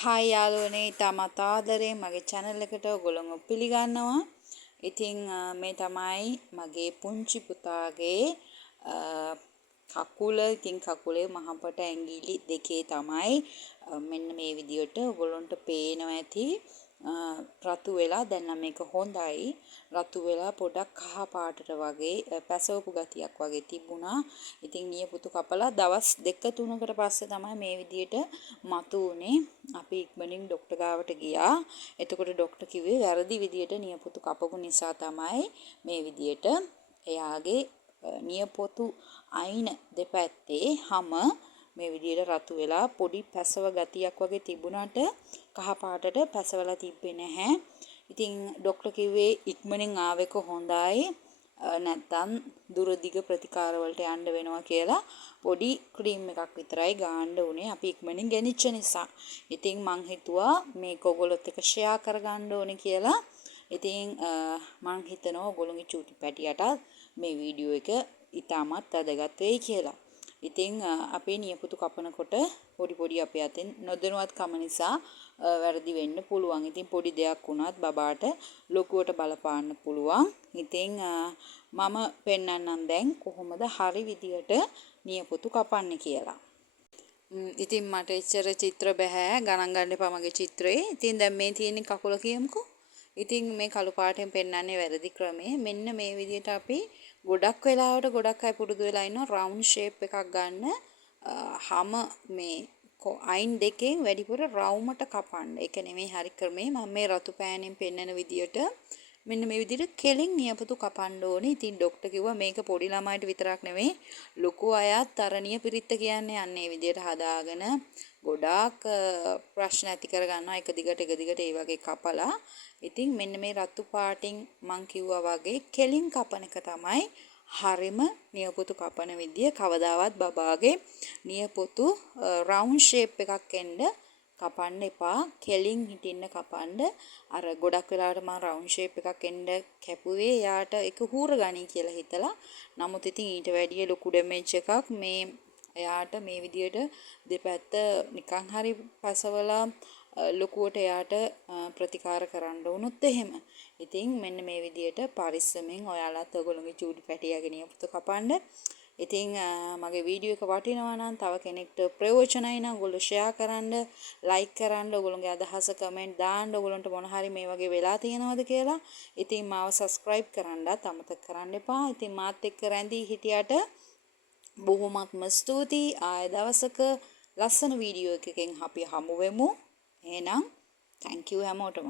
Hi යාළුවනේ තාමත් ආදරේ මගේ channel එකට ඔයගොල්ලෝ පිළිගන්නවා. ඉතින් මේ තමයි මගේ පුංචි පුතාගේ කකුල. ඉතින් කකුලේ මහපට ඇඟිලි දෙකේ තමයි මෙන්න මේ විදියට ඔයගොල්ලන්ට පේනවා ඇති. රතු වෙලා දැන් නම් මේක හොඳයි. රතු වෙලා පොඩක් කහ පාටට වගේ පැසවපු ගතියක් වගේ තිබුණා. ඉතින් නියපොතු කපලා දවස් 2-3කට පස්සේ තමයි මේ විදියට මතු වුනේ. අපි ඉක්මනින් ડોක්ටර් ගාවට ගියා. එතකොට ડોක්ටර් කිව්වේ වැරදි විදියට නියපොතු කපපු නිසා තමයි මේ විදියට එයාගේ නියපොතු අයින දෙපැත්තේ හැම මේ විදියට රතු වෙලා පොඩි පැසව ගතියක් වගේ තිබුණාට කහ පාටට පැසවලා තිබ්බේ නැහැ. ඉතින් ડોක්ටර් කිව්වේ ඉක්මනින් ආවෙක හොඳයි. නැත්තම් දුරදිග ප්‍රතිකාර වලට යන්න වෙනවා කියලා පොඩි ක්‍රීම් එකක් විතරයි ගාන්න උනේ අපි ඉක්මනින් ගෙනිච්ච නිසා. ඉතින් මං හිතුවා මේක ඔයගොල්ලොත් එක්ක ෂෙයා කරගන්න ඕනේ කියලා. ඉතින් මං හිතනවා ඔයගොල්ලෝගේ චූටි පැටියටත් මේ වීඩියෝ එක ඉතාමත් වැදගත් වෙයි කියලා. ඉතින් අපේ නියපොතු කපනකොට පොඩි අපේ අතෙන් නොදැනුවත්කම නිසා වැරදි වෙන්න පුළුවන්. ඉතින් පොඩි දෙයක් වුණත් බබාට ලොකුවට බලපාන්න පුළුවන්. ඉතින් මම පෙන්නන්නම් දැන් කොහොමද හරි විදියට නියපොතු කපන්නේ කියලා. ඉතින් මට එච්චර චිත්‍ර බෑ ගණන් ගන්න එපා මගේ චිත්‍රේ. ඉතින් දැන් මේ තියෙන කකුල කියමුකෝ. ඉතින් මේ කළු පාටෙන් පෙන්නන්නේ වැරදි ක්‍රමය. මෙන්න මේ විදිහට අපි ගොඩක් වෙලාවට ගොඩක් අය පුරුදු වෙලා ඉන්නවා රවුන්ඩ් ෂේප් එකක් ගන්න. හැම මේ අයින් දෙකෙන් වැඩිපුර රවුමට කපන්න. ඒක නෙමෙයි හරි ක්‍රමය. මම මේ රතු පෑනෙන් පෙන්නන විදිහට මෙන්න මේ විදිහට කෙලින් නියපොතු කපන්න ඕනේ. ඉතින් ડોක්ටර් කිව්වා මේක පොඩි ළමයිට විතරක් නෙමෙයි ලොකු අයත් තරණීය පිරිත්ත කියන්නේ අන්න ඒ විදිහට හදාගෙන ගොඩාක් ප්‍රශ්න ඇති කර ගන්නවා එක දිගට ඒ වගේ කපලා. ඉතින් මෙන්න මේ රතු පාටින් මං කිව්වා වගේ කෙලින් කපන එක තමයි හරිම නියපොතු කපන විදිය. කවදාවත් බබාගේ නියපොතු රවුන්ඩ් ෂේප් එකක් එන්න කපන්න එපා. කෙලින් හිටින්න කපන්න. අර ගොඩක් වෙලාවට මම රවුන්ඩ් ෂේප් එකක් එන්න කැපුවේ යාට ඒක හූර ගනී කියලා හිතලා. නමුත් ඉතින් ඊට වැඩිය ලොකු ඩැමේජ් එකක් මේ එයාට මේ විදියට දෙපැත්ත නිකන් හරි පසවලා ලොකුවට එයාට ප්‍රතිකාර කරන්න වුණොත් එහෙම. ඉතින් මෙන්න මේ විදියට පරිස්සමෙන් ඔයාලත් ඔයගොල්ලෝගේ චූටි පැටියාගේ නියපොතු කපන්න. ඉතින් මගේ වීඩියෝ එක වටිනවා නම් තව කෙනෙක්ට ප්‍රයෝජනයි නම් ඔයගොල්ලෝ ෂෙයා කරන්න, ලයික් කරන්න, ඔයගොල්ලෝගේ අදහස කමෙන්ට් දාන්න, ඔයගොල්ලන්ට මොන හරි මේ වගේ වෙලා තියෙනවද කියලා. ඉතින් මාව සබ්ස්ක්‍රයිබ් කරන්නත් අමතක කරන්න එපා. ඉතින් මාත් එක්ක රැඳී හිටියට බොහොමත්ම ස්තුතියි. ආය දවසක ලස්සන වීඩියෝ එකකින් අපි හමු වෙමු. එහෙනම් thank you හැමෝටම.